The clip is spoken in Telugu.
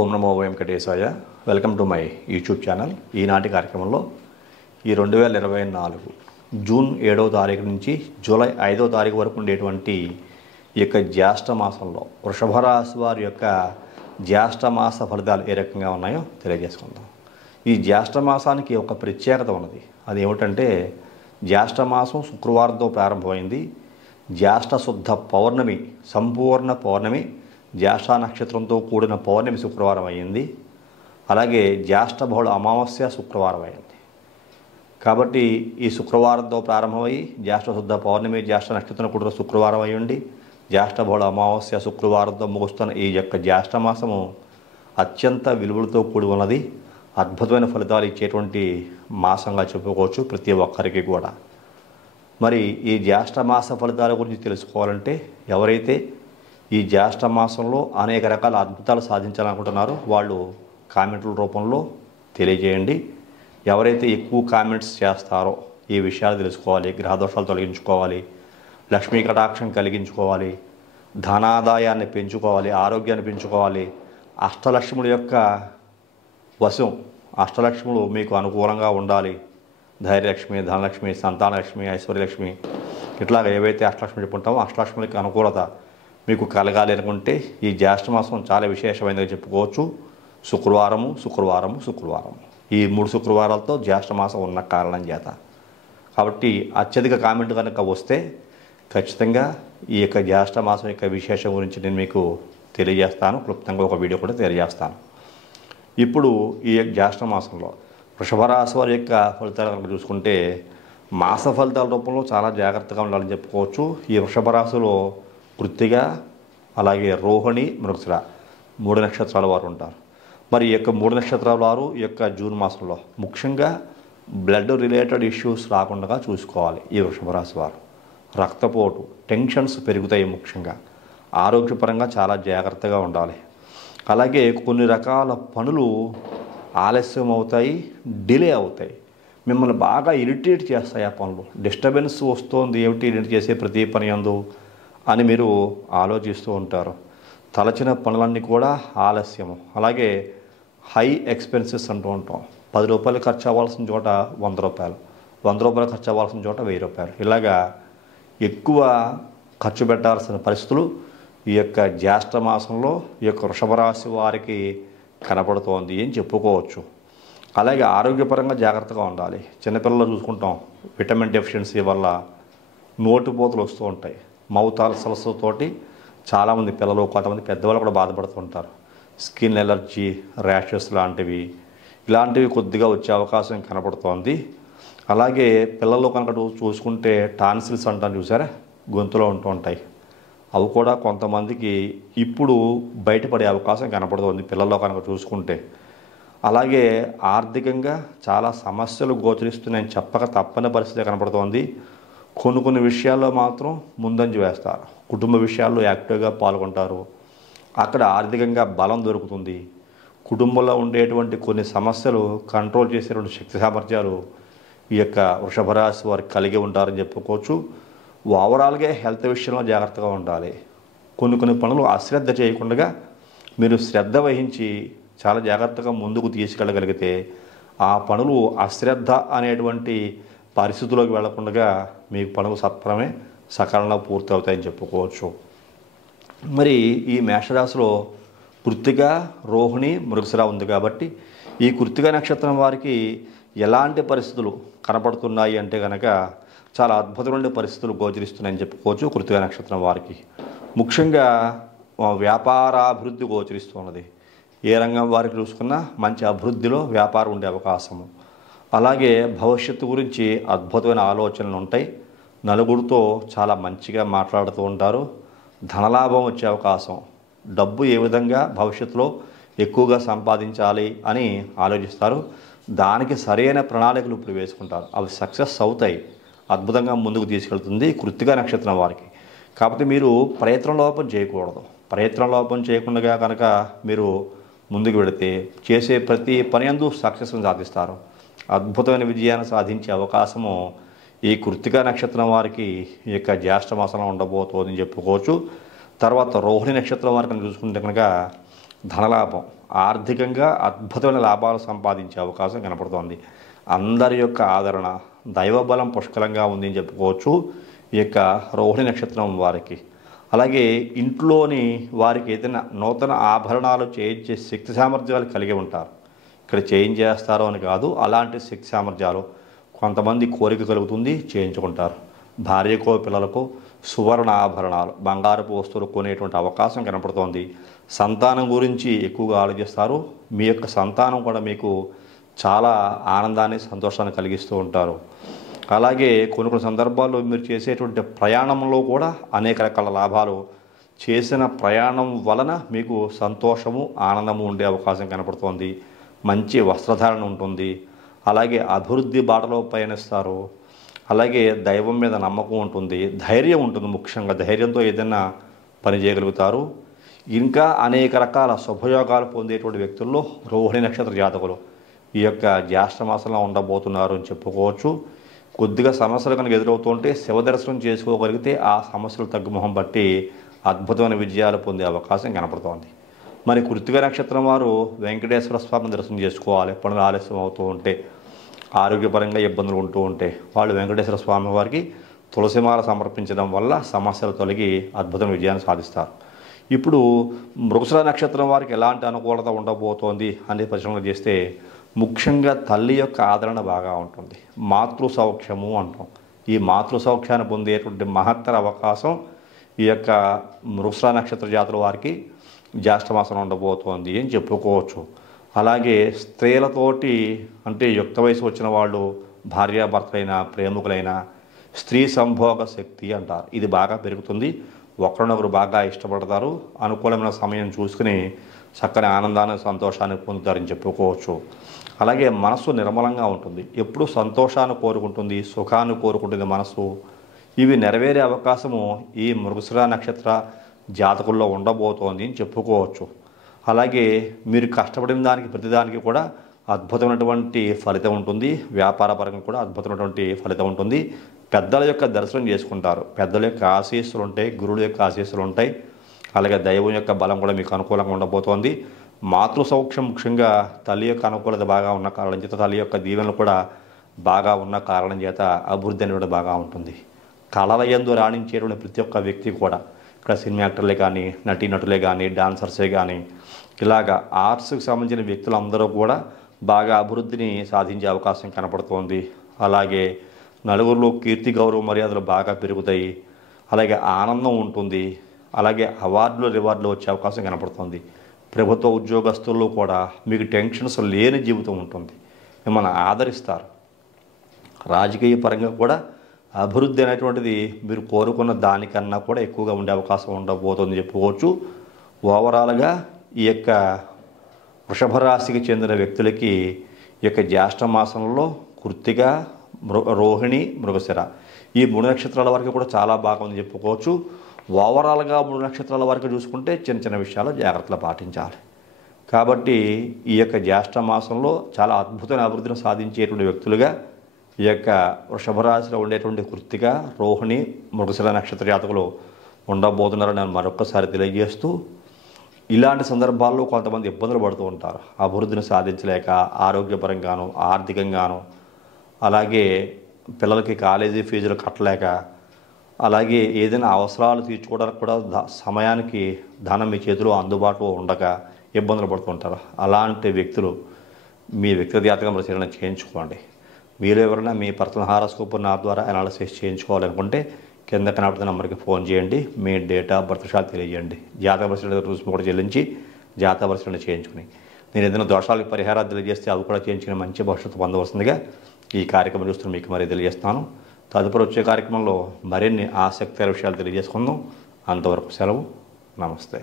Om Namo Venkatesaya. Welcome to my YouTube channel. ఈనాటి కార్యక్రమంలో ఈ 2024 జూన్ 7వ తారీఖు నుంచి జూలై 5వ తారీఖు వరకు ఉండేటువంటి ఈ యొక్క జ్యేష్ఠ మాసంలో వృషభ రాశి వారి యొక్క జ్యేష్ఠ మాస ఫలితాలు ఏ రకంగా ఉన్నాయో తెలియజేసుకుందాం. ఈ జ్యేష్ఠ మాసానికి ఒక ప్రత్యేకత ఉన్నది. అది ఏమిటంటే జ్యేష్ఠ మాసం శుక్రవారంతో ప్రారంభమైంది. జ్యేష్ఠ శుద్ధ పౌర్ణమి, సంపూర్ణ పౌర్ణమి, జ్యేష్ఠ నక్షత్రంతో కూడిన పౌర్ణమి శుక్రవారం అయ్యింది. అలాగే జ్యేష్ఠ బహుళ అమావాస్య శుక్రవారం అయింది. కాబట్టి ఈ శుక్రవారంతో ప్రారంభమై జ్యేష్ఠ శుద్ధ పౌర్ణమి, జ్యేష్ఠ నక్షత్రం కూడిన శుక్రవారం అయ్యండి, జ్యేష్ఠ బహుళ అమావాస్య శుక్రవారంతో ముగుస్తున్న ఈ యొక్క జ్యేష్ఠ మాసము అత్యంత విలువలతో కూడి ఉన్నది. అద్భుతమైన ఫలితాలు ఇచ్చేటువంటి మాసంగా చెప్పుకోవచ్చు ప్రతి ఒక్కరికి కూడా. మరి ఈ జ్యేష్ఠ మాస ఫలితాల గురించి తెలుసుకోవాలంటే ఎవరైతే ఈ జ్యేష్ఠ మాసంలో అనేక రకాల అద్భుతాలు సాధించాలనుకుంటున్నారో వాళ్ళు కామెంట్ల రూపంలో తెలియజేయండి. ఎవరైతే ఎక్కువ కామెంట్స్ చేస్తారో ఈ విషయాలు తెలుసుకోవాలి, గ్రహదోషాలు తొలగించుకోవాలి, లక్ష్మీ కటాక్షం కలిగించుకోవాలి, ధనాదాయాన్ని పెంచుకోవాలి, ఆరోగ్యాన్ని పెంచుకోవాలి, అష్టలక్ష్ముల యొక్క వశం, అష్టలక్ష్ములు మీకు అనుకూలంగా ఉండాలి, ధైర్యలక్ష్మి, ధనలక్ష్మి, సంతానలక్ష్మి, ఐశ్వర్యలక్ష్మి, ఇట్లాగ ఏవైతే అష్టలక్ష్మి చెప్పుకుంటామో అష్టలక్ష్ములకి అనుకూలత మీకు కలగాలి అనుకుంటే ఈ జ్యేష్ఠ మాసం చాలా విశేషమైనదిగా చెప్పుకోవచ్చు. శుక్రవారము ఈ 3 శుక్రవారాలతో జ్యేష్ఠ మాసం ఉన్న కారణం చేత. కాబట్టి అత్యధిక కామెంట్ కనుక వస్తే ఖచ్చితంగా ఈ యొక్క జ్యేష్ఠ మాసం యొక్క విశేషం గురించి నేను మీకు తెలియజేస్తాను. క్లుప్తంగా ఒక వీడియో కూడా తెలియజేస్తాను. ఇప్పుడు ఈ జ్యేష్ఠ మాసంలో వృషభ రాశి వారి యొక్క ఫలితాలు కనుక చూసుకుంటే మాస ఫలితాల రూపంలో చాలా జాగ్రత్తగా ఉండాలని చెప్పుకోవచ్చు. ఈ వృషభ రాశిలో కృత్తిక, అలాగే రోహిణి, మృగశిర 3 నక్షత్రాల వారు ఉంటారు. మరి ఈ యొక్క 3 నక్షత్రాల వారు ఈ యొక్క జూన్ మాసంలో ముఖ్యంగా బ్లడ్ రిలేటెడ్ ఇష్యూస్ రాకుండా చూసుకోవాలి. ఈ వృషభ రాశి వారు రక్తపోటు, టెన్షన్స్ పెరుగుతాయి. ముఖ్యంగా ఆరోగ్యపరంగా చాలా జాగ్రత్తగా ఉండాలి. అలాగే కొన్ని రకాల పనులు ఆలస్యం అవుతాయి, డిలే అవుతాయి, మిమ్మల్ని బాగా ఇరిటేట్ చేస్తాయి. ఆ పనులు డిస్టర్బెన్స్ వస్తుంది, ఏమిటి ఇరిటేట్ చేసే ప్రతి పని యందు అని మీరు ఆలోచిస్తూ ఉంటారు. తలచిన పనులన్నీ కూడా ఆలస్యము. అలాగే హై ఎక్స్పెన్సెస్ అంటూ ఉంటాం. 10 రూపాయలు ఖర్చు అవ్వాల్సిన చోట 100 రూపాయలు, 100 రూపాయలు ఖర్చు అవ్వాల్సిన చోట 1000 రూపాయలు, ఇలాగా ఎక్కువ ఖర్చు పెట్టాల్సిన పరిస్థితులు ఈ యొక్క జ్యేష్ఠ మాసంలో ఈ యొక్క వృషభ రాశి వారికి కనపడుతోంది అని చెప్పుకోవచ్చు. అలాగే ఆరోగ్యపరంగా జాగ్రత్తగా ఉండాలి. చిన్నపిల్లలు చూసుకుంటాం, విటమిన్ డెఫిషియన్సీ వల్ల నోటిపోతలు వస్తూ ఉంటాయి. మౌత్ అల్సర్స్ తోటి చాలామంది పిల్లలు, కొంతమంది పెద్దవాళ్ళు కూడా బాధపడుతూ ఉంటారు. స్కిన్ ఎలర్జీ, ర్యాషెస్ లాంటివి, ఇలాంటివి కొద్దిగా వచ్చే అవకాశం కనపడుతోంది. అలాగే పిల్లల్లో కనుక చూసుకుంటే టాన్సిల్స్ అంటాను చూసారా, గొంతులో ఉంటూ ఉంటాయి. అవి కూడా కొంతమందికి ఇప్పుడు బయటపడే అవకాశం కనపడుతుంది పిల్లల్లో కనుక చూసుకుంటే. అలాగే ఆర్థికంగా చాలా సమస్యలు గోచరిస్తున్నాయని చెప్పక తప్పని పరిస్థితి కనపడుతోంది. కొన్ని విషయాల్లో మాత్రం ముందంజ వేస్తారు. కుటుంబ విషయాల్లో యాక్టివ్గా పాల్గొంటారు. అక్కడ ఆర్థికంగా బలం దొరుకుతుంది. కుటుంబంలో ఉండేటువంటి కొన్ని సమస్యలు కంట్రోల్ చేసేటువంటి శక్తి సామర్థ్యాలు ఈ యొక్క వృషభ రాశి వారికి కలిగి ఉంటారని చెప్పుకోవచ్చు. ఓవరాల్గా హెల్త్ విషయంలో జాగ్రత్తగా ఉండాలి. కొన్ని పనులు అశ్రద్ధ చేయకుండా మీరు శ్రద్ధ వహించి చాలా జాగ్రత్తగా ముందుకు తీసుకెళ్ళగలిగితే ఆ పనులు అశ్రద్ధ అనేటువంటి పరిస్థితుల్లోకి వెళ్లకుండా మీకు పనులు సకాలంలో పూర్తి అవుతాయని చెప్పుకోవచ్చు. మరి ఈ మేషరాశిలో కృత్తిక, రోహిణి, మృగశిర ఉంది కాబట్టి ఈ కృత్తిక నక్షత్రం వారికి ఎలాంటి పరిస్థితులు కనపడుతున్నాయి అంటే కనుక చాలా అద్భుతమైన పరిస్థితులు గోచరిస్తున్నాయని చెప్పుకోవచ్చు. కృత్తిక నక్షత్రం వారికి ముఖ్యంగా వ్యాపారాభివృద్ధి గోచరిస్తున్నది. ఏ రంగం వారికి చూసుకున్నా మంచి అభివృద్ధిలో వ్యాపారం ఉండే అవకాశము. అలాగే భవిష్యత్తు గురించి అద్భుతమైన ఆలోచనలు ఉంటాయి. నలుగురితో చాలా మంచిగా మాట్లాడుతూ ఉంటారు. ధనలాభం వచ్చే అవకాశం, డబ్బు ఏ విధంగా భవిష్యత్తులో ఎక్కువగా సంపాదించాలి అని ఆలోచిస్తారు. దానికి సరైన ప్రణాళికలు ఇప్పుడు వేసుకుంటారు. అవి సక్సెస్ అవుతాయి. అద్భుతంగా ముందుకు తీసుకెళ్తుంది కృత్తిక నక్షత్రం వారికి. కాకపోతే మీరు ప్రయత్నం లోపం చేయకూడదు. ప్రయత్నం లోపం చేయకుండా కనుక మీరు ముందుకు వెళితే చేసే ప్రతి పని యందు సక్సెస్ని సాధిస్తారు. అద్భుతమైన విజయాన్ని సాధించే అవకాశము ఈ కృత్తిక నక్షత్రం వారికి ఈ యొక్క జ్యేష్ఠ మాసంలో ఉండబోతోందని చెప్పుకోవచ్చు. తర్వాత రోహిణి నక్షత్రం వారికి చూసుకుంటే కనుక ధనలాభం, ఆర్థికంగా అద్భుతమైన లాభాలు సంపాదించే అవకాశం కనపడుతోంది. అందరి యొక్క ఆదరణ, దైవబలం పుష్కలంగా ఉంది అని చెప్పుకోవచ్చు ఈ యొక్క రోహిణి నక్షత్రం వారికి. అలాగే ఇంట్లోని వారికి ఏదైనా నూతన ఆభరణాలు చేయించే శక్తి సామర్థ్యాలు కలిగి ఉంటారు. ఇక్కడ చేయించేస్తారో అని కాదు, అలాంటి శక్తి సామర్థ్యాలు కొంతమంది కోరిక కలుగుతుంది, చేయించుకుంటారు. భార్యకో పిల్లలకు సువర్ణ ఆభరణాలు, బంగారపు వస్తువులు కొనేటువంటి అవకాశం కనపడుతోంది. సంతానం గురించి ఎక్కువగా ఆలోచిస్తారు. మీ యొక్క సంతానం కూడా మీకు చాలా ఆనందాన్ని, సంతోషాన్ని కలిగిస్తూ ఉంటారు. అలాగే కొన్ని సందర్భాల్లో మీరు చేసేటువంటి ప్రయాణంలో కూడా అనేక రకాల లాభాలు, చేసిన ప్రయాణం వలన మీకు సంతోషము, ఆనందము ఉండే అవకాశం కనపడుతోంది. మంచి వస్త్రధారణ ఉంటుంది. అలాగే అభివృద్ధి బాటలో పయనిస్తారు. అలాగే దైవం మీద నమ్మకం ఉంటుంది, ధైర్యం ఉంటుంది. ముఖ్యంగా ధైర్యంతో ఏదైనా పని చేయగలుగుతారు. ఇంకా అనేక రకాల శుభయోగాలు పొందేటువంటి వ్యక్తుల్లో రోహిణి నక్షత్ర జాతకులు ఈ యొక్క జ్యేష్ఠ మాసంలో ఉండబోతున్నారు అని చెప్పుకోవచ్చు. కొద్దిగా సమస్యలు కనుక ఎదురవుతుంటే శివ దర్శనం చేసుకోగలిగితే ఆ సమస్యలు తగ్గుముఖం బట్టి అద్భుతమైన విజయాలు పొందే అవకాశం కనపడుతోంది. మరి కృత్తిక నక్షత్రం వారు వెంకటేశ్వర స్వామిని దర్శనం చేసుకోవాలి. పనులు ఆలస్యం అవుతూ ఉంటే, ఆరోగ్యపరంగా ఇబ్బందులు ఉంటూ ఉంటే వాళ్ళు వెంకటేశ్వర స్వామి వారికి తులసిమాల సమర్పించడం వల్ల సమస్యలు తొలగి అద్భుతమైన విజయాన్ని సాధిస్తారు. ఇప్పుడు మృగశిర నక్షత్రం వారికి ఎలాంటి అనుకూలత ఉండబోతోంది అనే పరిశీలన చేస్తే ముఖ్యంగా తల్లి యొక్క ఆదరణ బాగా ఉంటుంది. మాతృ సౌఖ్యము అంటాం. ఈ మాతృ సౌఖ్యాన్ని పొందేటువంటి మహత్తర అవకాశం ఈ యొక్క మృగశిర నక్షత్ర జాతుల వారికి జ్యేష్ఠమాసం ఉండబోతోంది అని చెప్పుకోవచ్చు. అలాగే స్త్రీలతోటి, అంటే యుక్త వయసు వచ్చిన వాళ్ళు, భార్యాభర్తలైన, ప్రేమికులైన స్త్రీ సంభోగ శక్తి అంటారు. ఇది బాగా పెరుగుతుంది. ఒకరినొకరు బాగా ఇష్టపడతారు. అనుకూలమైన సమయం చూసుకుని చక్కని ఆనందాన్ని, సంతోషాన్ని పొందుతారని చెప్పుకోవచ్చు. అలాగే మనసు నిర్మలంగా ఉంటుంది. ఎప్పుడు సంతోషాన్ని కోరుకుంటుంది, సుఖాన్ని కోరుకుంటుంది మనసు. ఇవి నెరవేరే అవకాశము ఈ మృగశిర నక్షత్ర జాతకుల్లో ఉండబోతోంది అని చెప్పుకోవచ్చు. అలాగే మీరు కష్టపడిన దానికి ప్రతిదానికి కూడా అద్భుతమైనటువంటి ఫలితం ఉంటుంది. వ్యాపారపరంగా కూడా అద్భుతమైనటువంటి ఫలితం ఉంటుంది. పెద్దల యొక్క దర్శనం చేసుకుంటారు. పెద్దల యొక్క ఆశీస్సులు ఉంటాయి, గురువుల యొక్క ఆశీస్సులు ఉంటాయి. అలాగే దైవం యొక్క బలం కూడా మీకు అనుకూలంగా ఉండబోతోంది. మాతృ సౌఖ్యం, ముఖ్యంగా తల్లి యొక్క అనుకూలత బాగా ఉన్న కారణం చేత, తల్లి యొక్క దీవెనలు కూడా బాగా ఉన్న కారణం చేత అభివృద్ధి అనేది బాగా ఉంటుంది. కళల యందు రాణించేటువంటి ప్రతి ఒక్క వ్యక్తి కూడా, ఇక్కడ సినిమా యాక్టర్లే కానీ, నటీనటులే కానీ, డాన్సర్సే కానీ, ఇలాగా ఆర్ట్స్కి సంబంధించిన వ్యక్తులందరూ కూడా బాగా అభివృద్ధిని సాధించే అవకాశం కనపడుతోంది. అలాగే నలుగురిలో కీర్తి, గౌరవ మర్యాదలు బాగా పెరుగుతాయి. అలాగే ఆనందం ఉంటుంది. అలాగే అవార్డులు, రివార్డులు వచ్చే అవకాశం కనపడుతుంది. ప్రభుత్వ ఉద్యోగస్తుల్లో కూడా మీకు టెన్షన్స్ లేని జీవితం ఉంటుంది. మిమ్మల్ని ఆదరిస్తారు. రాజకీయ పరంగా కూడా అభివృద్ధి అనేటువంటిది మీరు కోరుకున్న దానికన్నా కూడా ఎక్కువగా ఉండే అవకాశం ఉండబోతుందని చెప్పుకోవచ్చు. ఓవరాల్గా ఈ యొక్క వృషభ రాశికి చెందిన వ్యక్తులకి ఈ యొక్క జ్యేష్ఠ మాసంలో కృత్తిక, రోహిణి, మృగశిర ఈ 3 నక్షత్రాల వరకు కూడా చాలా బాగుందని చెప్పుకోవచ్చు. ఓవరాల్గా 3 నక్షత్రాల వరకు చూసుకుంటే చిన్న చిన్న విషయాలు జాగ్రత్తలు పాటించాలి. కాబట్టి ఈ యొక్క జ్యేష్ఠ మాసంలో చాలా అద్భుతమైన అభివృద్ధిని సాధించేటువంటి వ్యక్తులుగా ఈ యొక్క వృషభ రాశిలో ఉండేటువంటి కృత్తిక, రోహిణి, మృగశిర నక్షత్ర జాతకులు ఉండబోతున్నారని నేను మరొకసారి తెలియజేస్తూ, ఇలాంటి సందర్భాల్లో కొంతమంది ఇబ్బందులు పడుతూ ఉంటారు. అభివృద్ధిని సాధించలేక, ఆరోగ్యపరంగాను, ఆర్థికంగాను, అలాగే పిల్లలకి కాలేజీ ఫీజులు కట్టలేక, అలాగే ఏదైనా అవసరాలు తీర్చుకోవడానికి కూడా సమయానికి ధనం మీ చేతిలో అందుబాటులో ఉండక ఇబ్బందులు పడుతుంటారు. అలాంటి వ్యక్తులు మీ వ్యక్తిగత జాతకం పరిశీలన చేయించుకోండి. మీరు ఎవరైనా మీ పర్సనల్ హారోస్కోప్ నా ద్వారా అనాలిసిస్ చేయించుకోవాలనుకుంటే కింద కనబడుతున్న నెంబర్కి ఫోన్ చేయండి. మీ డేట్ ఆఫ్ బర్త్ షాట్ తెలియజేయండి. జాతక పరిశీలన రుసుము కూడా చెల్లించి జాతక పరిశీలన చేయించుకుని నేను ఏదైనా దోషాలకు పరిహారాలు తెలియజేస్తే అవి కూడా చేయించుకుని మంచి భవిష్యత్తు పొందవలసిందిగా ఈ కార్యక్రమం చూస్తున్న మీకు మరీ తెలియజేస్తాను. తదుపరి వచ్చే కార్యక్రమంలో మరిన్ని ఆసక్తికర విషయాలు తెలియజేసుకుందాం. అంతవరకు సెలవు. నమస్తే.